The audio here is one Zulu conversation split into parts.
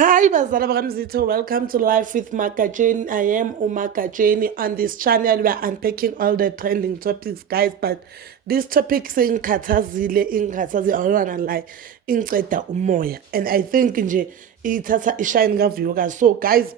Hi, Bazala Baramzito. Welcome to Life with Makajeni. I am Umakajeni. On this channel, we are unpacking all the trending topics, guys. But this topic saying Katazile, I don't wanna lie, in Umoya. And I think nje ithatha ishine view, guys. So, guys,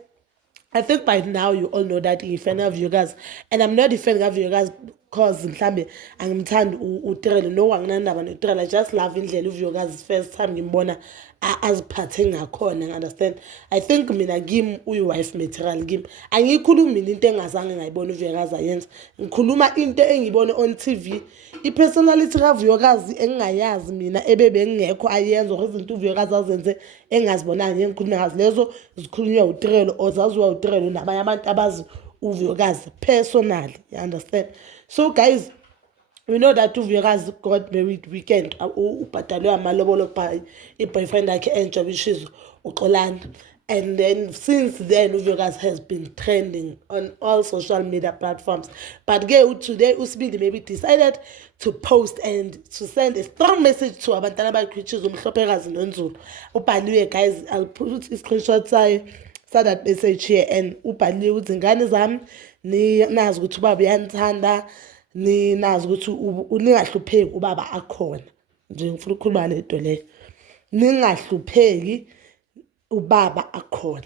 I think by now you all know that I'm a fan of you guys, and I'm not a fan of you guys because mhlambe angimthandi uTrele no anginandaba noTrele. I just love indlela uView guys first time ngimbona aziphathe ngakhona, understand. I think mina kimi uyi-wife material kimi angiyikhulumi mina into engazange ngayibona uView guys ayenza, ngikhuluma into engiyibone on TV. I-personality kaView guys engingayazi mina ebebengekho ayenza or izinto uView guys azenze engazibonanga ngikhuluma ngazi lezo zikhulunywa uTrele or zaziwa uTrele nabanye abantu abazi uView guys personally, you understand. So guys, we know that uView guys got married weekend ubhadalwe amalobolo by i-boyfriend yakhe entsha which is uXolani. And then since then uView guys has been trending on all social media platforms. But today uSibindi maybe decided to post and to send a strong message to abantwana bakhe which is uMhlopekazi noNzulu. Ubhaliwe, guys, I'll put a screenshot sa that message here, and ubhaliwe ukuthi ingane zami nazi ukuthi ubaba uyanithanda, nazi ukuthi ningahlupheki ubaba akhona. Nje ngifuna ukukhuluma lento le, ningahlupheki ubaba akhona.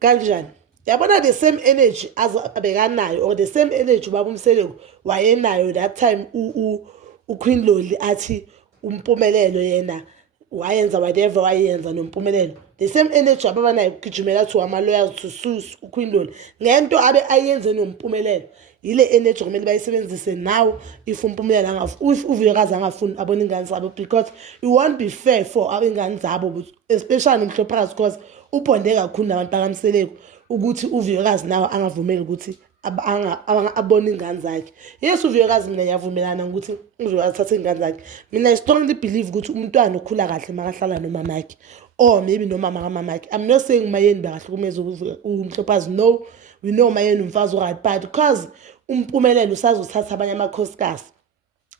Kanjani? Yabona the same energy as abekanayo or the same energy ubaba uMseleko wayenayo that time uQueen Loli athi umpumelelo yena wayenza whatever wayenza nompumelelo. The same energy abanayo ukugijimela to ama-lawyers to sue uQueen Loli ngento abe ayenze nompumelelo. Yile energy kumele bayisebenzise now if umpumelelo if uView guys angafuni abona ingane zabo, because it won't be fair for abengane zabo, especially uMhlopekazi because ubonde kakhulu nabantu bakaMseleko ukuthi uView guys nawe angavumeli ukuthi abone ingane zakhe. Yes, uView guys mina ngiyavumelana ukuthi uView guys athathe ingane zakhe. Mina I strongly believe ukuthi umntwana ukhula kahle makahlala nomama wakhe or maybe nomama kamama wakhe. I'm not saying mayeni bakahlukumeza uMhlopekazi. No, we know mayeni umfazi right, but because umpumelelo usazothatha abanye amakhosikazi.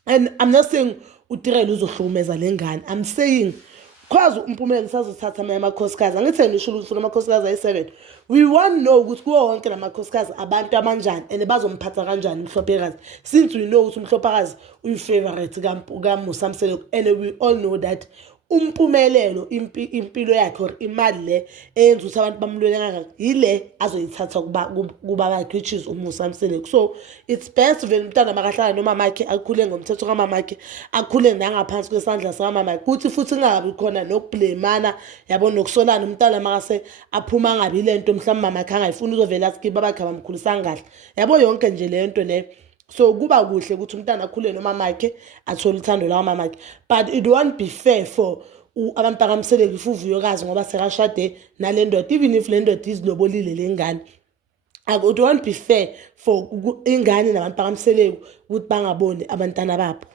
And I'm not saying uTrele uzohlukumeza lengane. I'm saying because umpumelelo usazothatha amanye amakhosikazi. Angitheni usho ukuthi amakhosikazi ayi7. We want know ukuthi kuwo wonke lamakhosikazi abantu abanjani and bazomphatha kanjani uMhlopekazi, since we know ukuthi uMhlopekazi uyi-favorite kaMusa Mseleko, and we all know that umpumelelo impilo yakhe or imali le eyenza ukuthi abantu bamlwele kangaka yile azoyithatha kuba bakhe which is uMusa Mseleko. So it's best vele umntwana makahlala nomama wakhe akhule ngomthetho kamama wakhe, akhule nangaphansi kwesandla sikamama wakhe, kuthi futhi kungabi khona nokublemana yabo nokusolana. Umntwana makase aphuma ngabi lento mhlawumbe mama wakhe angayifuni uzovela athi babakhe abamkhulisanga kahle, yabo yonke nje le nto le. So kuba kuhle ukuthi umntana akhule nomama wakhe athole uthando la mama wakhe, but it won't be fair for abantu bakaMseleko if uView guys ngoba sekashade nale ndoda, even if le ndoda izilobolile lengane. It won't be fair for ingane nabantu bakaMseleko ukuthi bangaboni abantwana babo.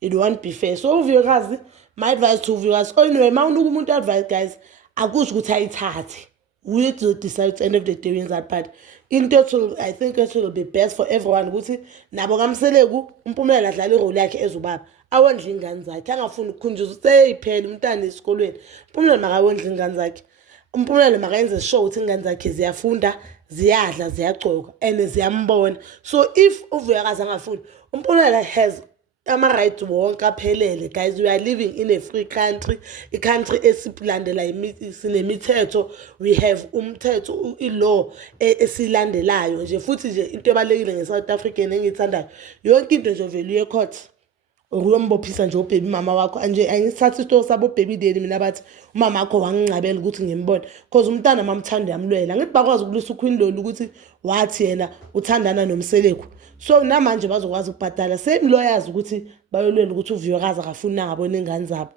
It won't be fair. So uView guys, my advice to uView guys, anyway, mawunika umuntu advice guys, akusho ukuthi ayithathe. We to decide at the end of the day that part. In total, I think it will be best for everyone ukuthi nabo kaMseleko umpumelelo adlala irole yakhe ezubaba, awondla ingane zakhe, angafuni ukukhunjuza seyiphela umntana esikolweni. Umpumelelo makawondla ingane zakhe. Umpumelelo makayenze sure ukuthi ingane zakhe ziyafunda, ziyadla, ziyagcoka and ziyambona. So if uView guys angafuni, umpumelelo has ama-right wonke aphelele. Guys, we are living in a free country, a country esilandela sinemithetho, we have umthetho i-law esilandelayo nje. Futhi nje into ebalekile nge-South Africa engiyithandayo, yonke into nje vele uye court or uyombophisa nje ubhebi mama wakho. Nje angithatha isito sabo baby daddy mina bathi umama wakho wangicabela ukuthi ngimbone because umntana mamthanda yamlwela. Ngithi bakwazi ukulisa uQueen Loli ukuthi wathi yena uthandana noMseleko. So namanje bazokwazi ukubhadala same lawyers ukuthi bayolwela ukuthi uView guys akafuni angabona ingane zabo.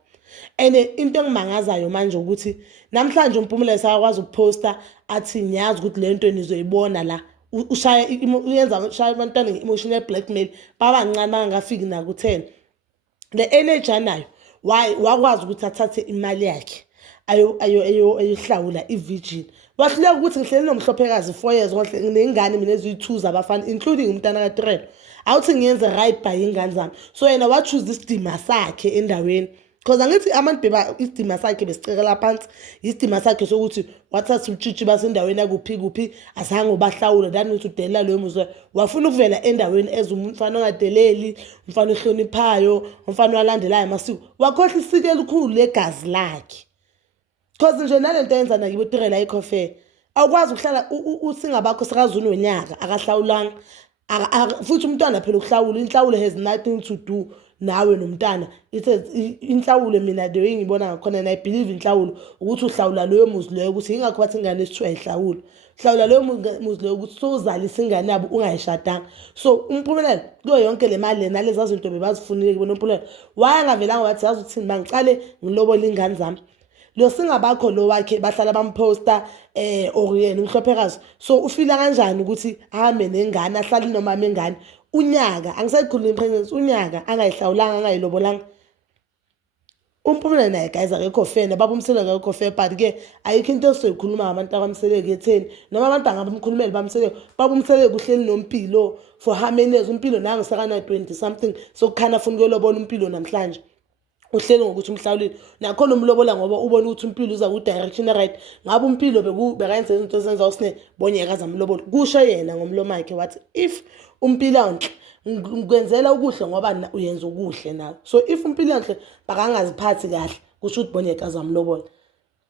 And into engimangazayo manje ukuthi namhlanje uMpumelelo sayakwazi ukuposta athi ngiyazi ukuthi le nto nizoyibona la ushaya abantwana nge-emotional blackmail babancane bangafiki na ku-10. The energy anayo wakwazi ukuthi athathe imali yakhe ayohlawula i-virgin. Wahluleka ukuthi ngihleli noMhlopekazi 4 years konhle nengane mina eziyi2 zabafana including umntana kaTrele. Awuthi ngiyenze right by ingane zami. So yena wa choose isidima sakhe endaweni because angithi abantu beba isidima sakhe besicekela phansi isidima sakhe sokuthi wathatha utshitshi basendaweni yakuphi azange ubahlawula dani uthi udelela loyo muzi wafuna ukuvela endaweni umfana ongadeleli umfana ohloniphayo umfana olandelayo amasiko wakhohla isiko elikhulu legazi lakhe because nje nalento yenza nakibo tirela ikhofe awukwazi ukuhlala usingabakho sikaZulu nonyaka akahlawulanga futhi umntwana phela ukuhlawula inhlawulo has nothing to do nawe nomntana inhlawulo mina the way ngibona ngakhona and I believe inhlawulo ukuthi uhlawula loyo muzi loyo ukuthi ingakho bathi ingane isithiwa ihlawula hlawula loyo muzi loyo ukuthi sozalisa ingane yabo ungayishadanga so umphumelelo kuyo yonke le mali lena lezi zinto bebazifunile kubona umphumelelo wayangavelanga wathi yazi uthini bangicale ngilobola ingane zami lo singabakho lo wakhe bahlala bamposta or yena umhlophekazi so ufila kanjani ukuthi ahambe nengane ahlale nomama engane unyaka angisayikhuluma pregnancy unyaka angayihlawulanga angayilobolanga umphumelelo naye guys akekho fair babumsele akekho fair but ke ayikho into esizoyikhuluma ngabantu abamseleke etheni noma abantu angabamkhulumeli bamseleke babumseleke kuhleli nompilo for how many years umpilo nangu sakana 20 something sokukhana afuna ukulobola umpilo namhlanje uhleli ngokuthi umhlawulile nakho lo mlobola ngoba ubona ukuthi umpilo uza ku direction right ngabe umpilo bekayenza izinto ezenza usine bonyeka zamlobola kusho yena ngomlomo wakhe wathi if umpilo onhle ngikwenzela ukuhle ngoba uyenza ukuhle nawe so if umpilo onhle bakangaziphathi kahle kusho ukuthi bonyeka zamlobola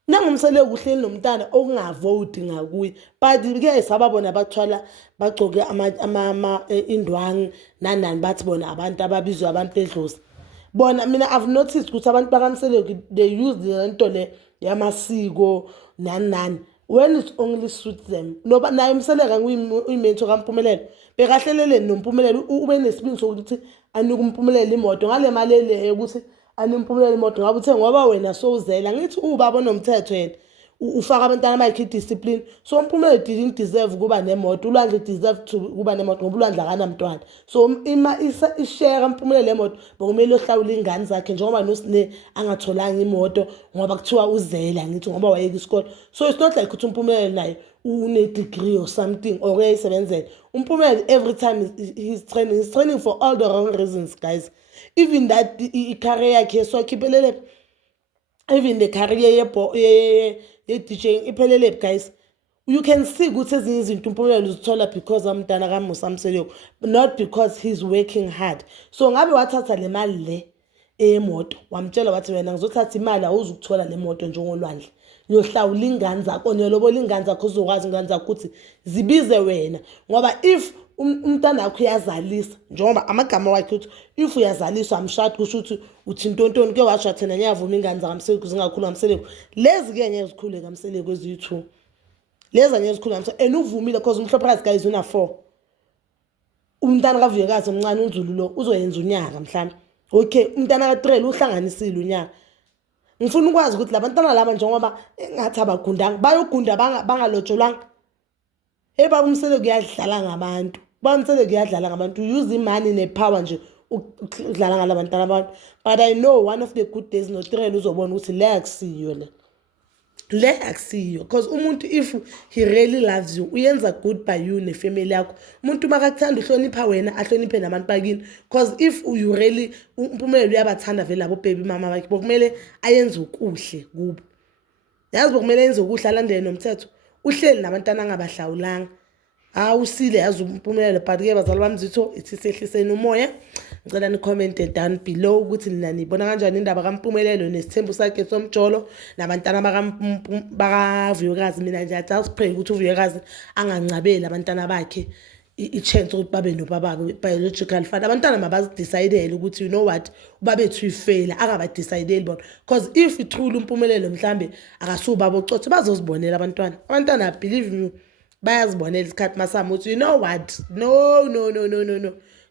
nangumseleke kuhleli nomntana okungavote ngakuye but ke sababona bathwala bagcoke ama indwangu nanani bathi bona abantu ababizwa abantu edlozi bona mina I've noticed ukuthi abantu bakamseleke they use lento le yamasiko nani when it only suits them noba naye umseleka uyimento kaMphumelelo bekahlelele noMphumelelo ube nesibindi sokuthi anika uMphumelelo imoto ngale mali le ukuthi anika uMphumelelo imoto ngabe uthe ngoba wena sowuzela ngithi ubaba nomthetho yena ufaka abantwana bakhe discipline so uMphumelelo didn't deserve kuba nemoto uLwandle deserve to kuba nemoto ngoba uLwandle akanamntwana so ima ishare uMphumelelo lemoto bokumele ohlawula ingane zakhe njengoba nosine angatholanga imoto ngoba kuthiwa uzela ngithi ngoba wayeka isikole so it's not like ukuthi uMphumelelo naye une degree or something or uyayisebenzela uMphumelelo every time he's training for all the wrong reasons guys even that career yakhe so akhiphelele even the career ye DJing iphelele guys you can see ukuthi ezinye izinto uMphumelelo uzithola because amntana kaMusa Mseleko not because he's working hard so ngabe wathatha le mali le emoto wamtshela wathi wena ngizothatha imali awuzukuthola le moto njengolwandle ngiyohlawula ingane zakho niyolobola ingane zakho uzokwazi ingane zakho ukuthi zibize wena ngoba if umntana wakho uyazalisa njengoba amagama wakhe uthi if uyazaliswa amshadi kusho ukuthi uthi ntontoni ke washo thina ngiyavuma ingane zakaMseleko zingakhulu kaMseleko lezi ke ngeke zikhule kaMseleko eziyi2 lezi ngeke zikhule kaMseleko enuvumile because umhlophakazi guys una 4 umntana kaVuyekazi omncane unzulu lo uzoyenza unyaka mhlawumbe okay umntana ka3 uhlanganisile unyaka ngifuna ukwazi ukuthi labantwana laba njengoba ngathi abagundanga bayogunda bangalotsholanga baba umsele kuyadlala ngabantu bamsele kuyadlala ngabantu use imali nepower nje ukudlala ngalabantwana abantu but I know one of the good days noTrell uzobona ukuthi le akusiyo le akusiyo because umuntu if he really loves you uyenza good by you nefamily yakho umuntu makathanda uhlonipha wena ahloniphe nabantu bakini because if you really uMphumelelo uyabathanda vele labo baby mama bakhe bokumele ayenze ukuhle kubo yazi bokumele ayenze ukuhle alandele nomthetho uhleli nabantwana angabahlawulanga usile yazi uMphumelelo but ke bazali bamzitho ithi sehliseni umoya ngicela ni comment down below ukuthi nina nibona kanjani indaba kaMphumelelo nesithembu sakhe somjolo nabantwana bakaVuyekazi mina nje just pray ukuthi uVuyekazi angancabeli abantwana bakhe i-chance ukuthi babe nobaba biological father abantwana mabazidecidele ukuthi you know what ubabethu ifela akabadecidele bona because if truly uMphumelelo mhlambe akasubaba ocotho bazozibonela abantwana believe me bayazibonela isikhathi masama uthi you know what no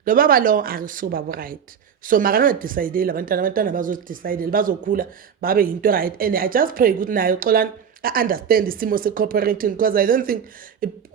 lo baba lo akusubaba right so makana decide abantwana bazodecide bazokhula babe into right and I just pray ukuthi nayo xolani I understand isimo se-co-parenting because I don't think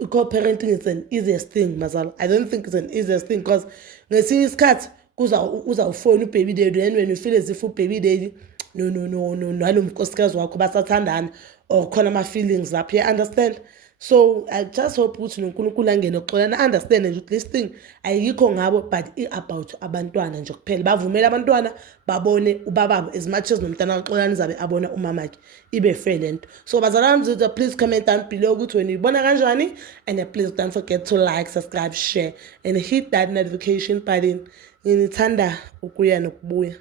co-parenting is an easiest thing mazalo I don't think it's an easiest thing because ngesinye isikhathi uzawufona ubaby daddy and when you feel as if ubaby daddy no nalo mnkosikazi wakho basathandana or khona ama feelings up here understand So I just hope ukuthi noNkulunkulu angene uxolana understand nje ukuthi this thing ayikho ngabo but about abantwana nje kuphela bavumela abantwana babone ubababo as much as nomntana kaXolani zabe abona umamakhe ibe fair lento. So bazalwane mzizwa, please comment down below ukuthi wena uyibona kanjani, and please don't forget to like, subscribe, share and hit that notification button. Ngithanda ukuya nokubuya.